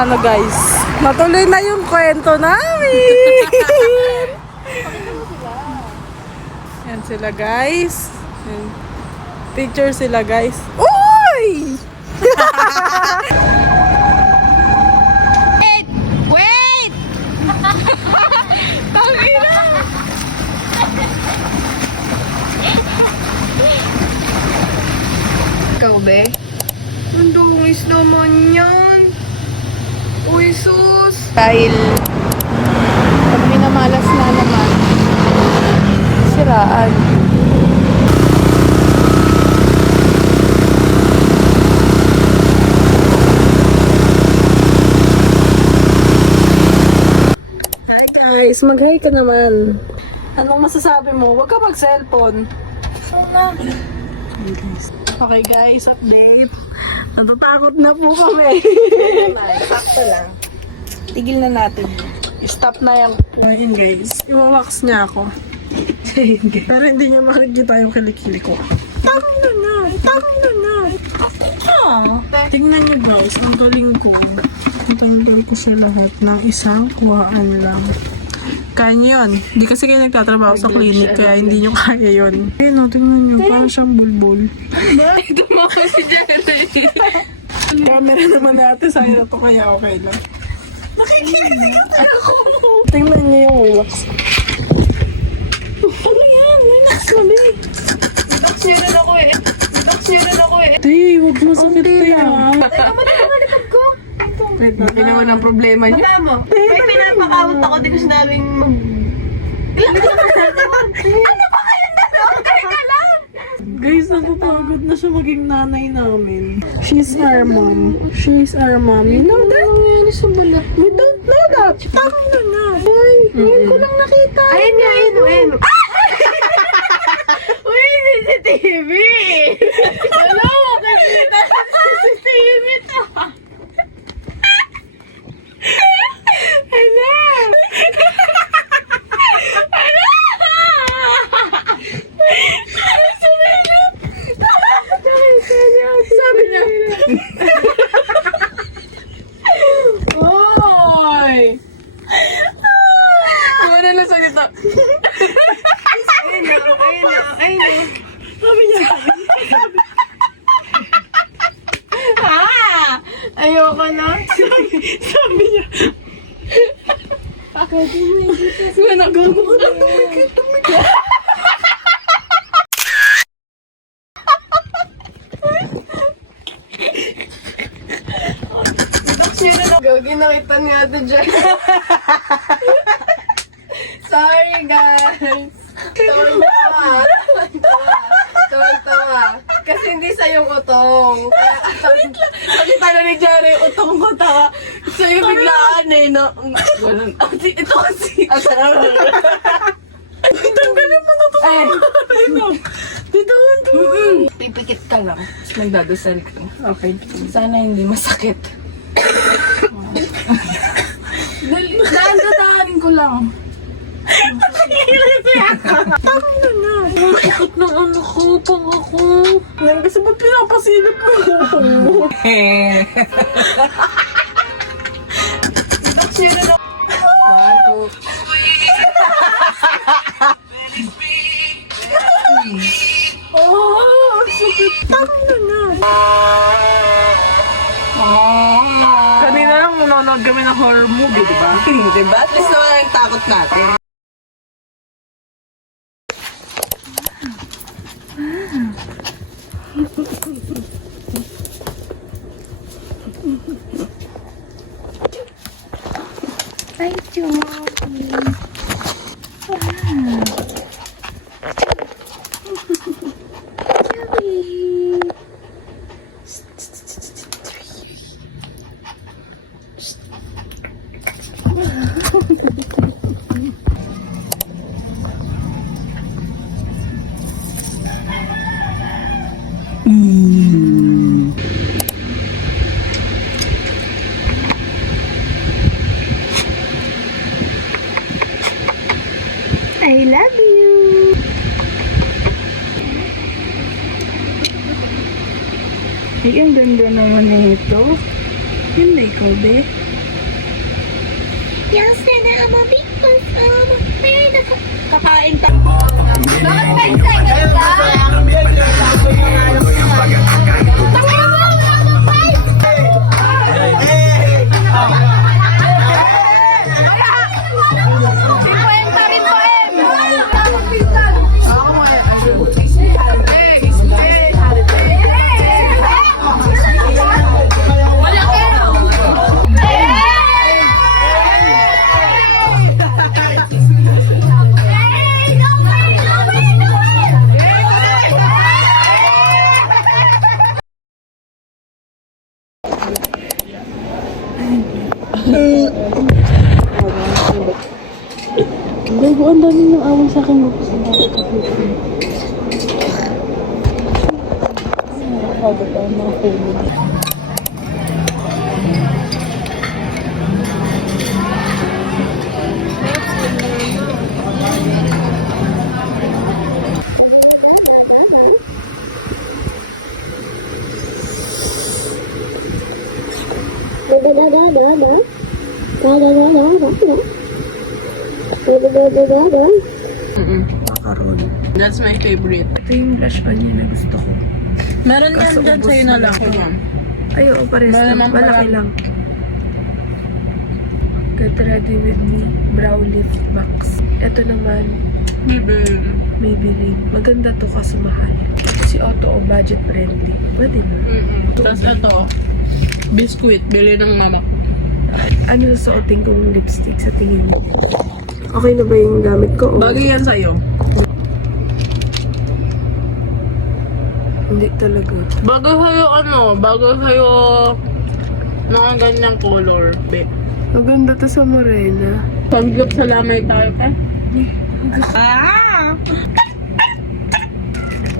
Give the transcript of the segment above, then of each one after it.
Ano guys, natuloy na yung kwento namin. Yan sila guys. Yan. Picture sila guys. Uy! Wait! Tangina! Ikaw, be? Ang dungis naman yan. Uy, sus! Dahil pag minamalas na naman, siraan. Hi guys, mag-hi ka naman. Anong masasabi mo? Huwag ka mag-cellphone. Okay guys, update. Natatakot na po kami. Sakto lang. Tigil na natin. Stop na yan. Ayun guys, iwawax niya ako. Pero hindi niya makikita yung kilikili ko. Tama na na! Tama na na! Tingnan niyo guys, ang galing ko. Natanggal ko sa lahat ng isang kuhaan lang. Kaya niyo yun. Hindi kasi kayo nagtatrabaho sa clinic, kaya hindi niyo kaya yun. Ayun o, tingnan niyo, parang siyang bulbul. Ito mo si Jerry. Camera naman natin, sa'yo na to, kaya okay lang. Nakikinig ako! Tingnan niyo yung wax. Ano yan? May naksali. Toxinan ako eh. Toxinan ako eh. Tay, huwag masakit tayo ah. Teka, matalaman ko. Wait, ginawa ng problema niyo. Bata mo. May pinapakawat ako. Di ko sinabing mag... Ano ba kayo dalawa? Teka lang. Guys, napapagod na siya maging nanay namin. She's our mom. She's our mom. You know that? We don't know that. Tama na na. Ay, ngayon ko lang nakita. Ayun nga, ayun. Uy, CCTV! Wala mo kakita sa CCTV to. Hala! Sabi niya. Oy! Muna lang sa gito. Ayun na. Sabi niya. Ayoko na. Sabi niya. Sige, nagago ka na. Tumigil. Gagi, nakita niya ito dyan. Sorry, guys. Tawa. Kasi hindi sa yung utong. Nakita na ni Jerry, utong ko tawa. Sa'yo biglaan eh, no? Ito kasi. Tanggalin mo na to. Dito ka to. Pipikit ka lang. Tapos magdadasal ka. Okay. Sana hindi masakit. Daan ko lang. Tama na na. Masakit ng ano ko, pang ako. Yan kasi ba't pinapasilip mo yung utong mo? Oh, sakit. Tama na na. Kanina lang nanonood kami ng horror movie, di ba? Diba? At least naman ang takot natin. Thank you, Mommy. I love you. Ay, ang ganda naman na ito. Yun na ikaw, be. Kakain ka. Bakit 5 seconds lang? Bago, ang dami ng awang sa akin. That's my favorite. Ito yung blush on yun na gusto ko. Meron yan dyan sa'yo na lang. Ay, oo, pares Wala lang. naman Malaki pala. lang. Get ready with me. Brow lift box. Ito naman, Maybelline. Maganda to kasi mahal. Si Otto o budget friendly. Pwede na. Tapos ito, biscuit. Bili ng mama ko. Ano suotin kong lipstick sa tingin mo? Okay na ba yung gamit ko? Bagay yan sa'yo. Hindi talaga. Bago sa'yo mga ganyang color, babe. Maganda to sa morena. Pag-gap sa lamay tayo, pa.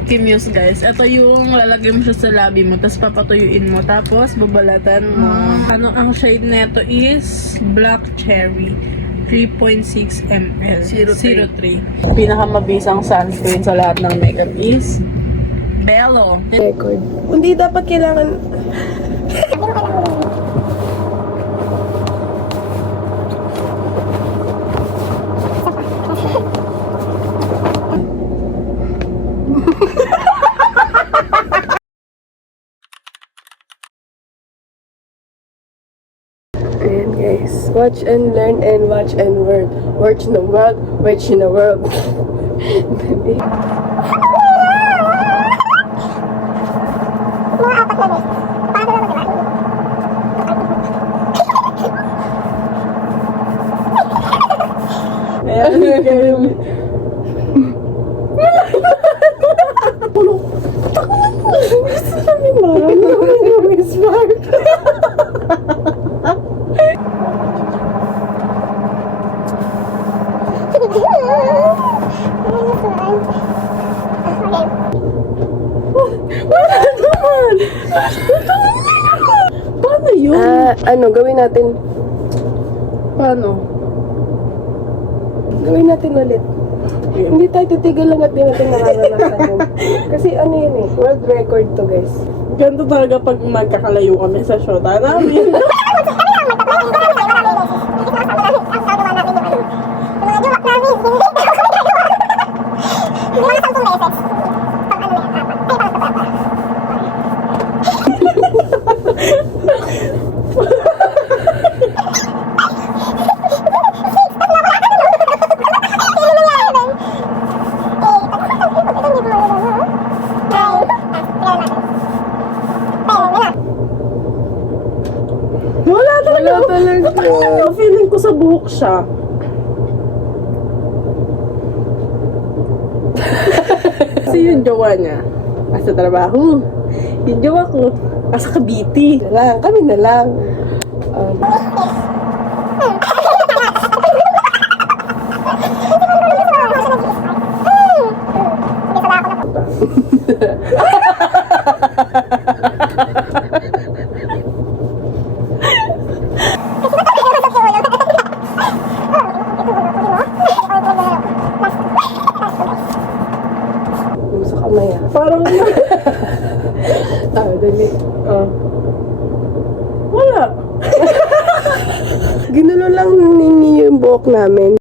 Kimuse, guys. Ito yung lalagay mo siya sa labi mo, tapos papatuyuin mo, tapos babalatan mo. Ano ang shade nito is Black Cherry. 3.6 ml. 03. Pinakamabisang sunscreen sa lahat ng makeup is Bello. Record. Hindi dapat kailangan... Ayan guys, watch and learn and watch and work. Watch in the world, watch in the world. Ayan, Paano yun? ano, gawin natin. Paano? Gawin natin ulit. Hindi tayo titigil lang at di natin nararanasan yun. Kasi ano yun eh, world record to guys. Ganito talaga pag magkakalayo kami sa shota namin. Wala talaga. Feeling ko sa buhok siya. Kasi yung jowa niya, nasa trabaho. Yung jowa ko, nasa Cavite. Kami na lang. Yung sa kamay ah. Parang, Dali. wala. Ginulo lang ninyo yung buhok namin.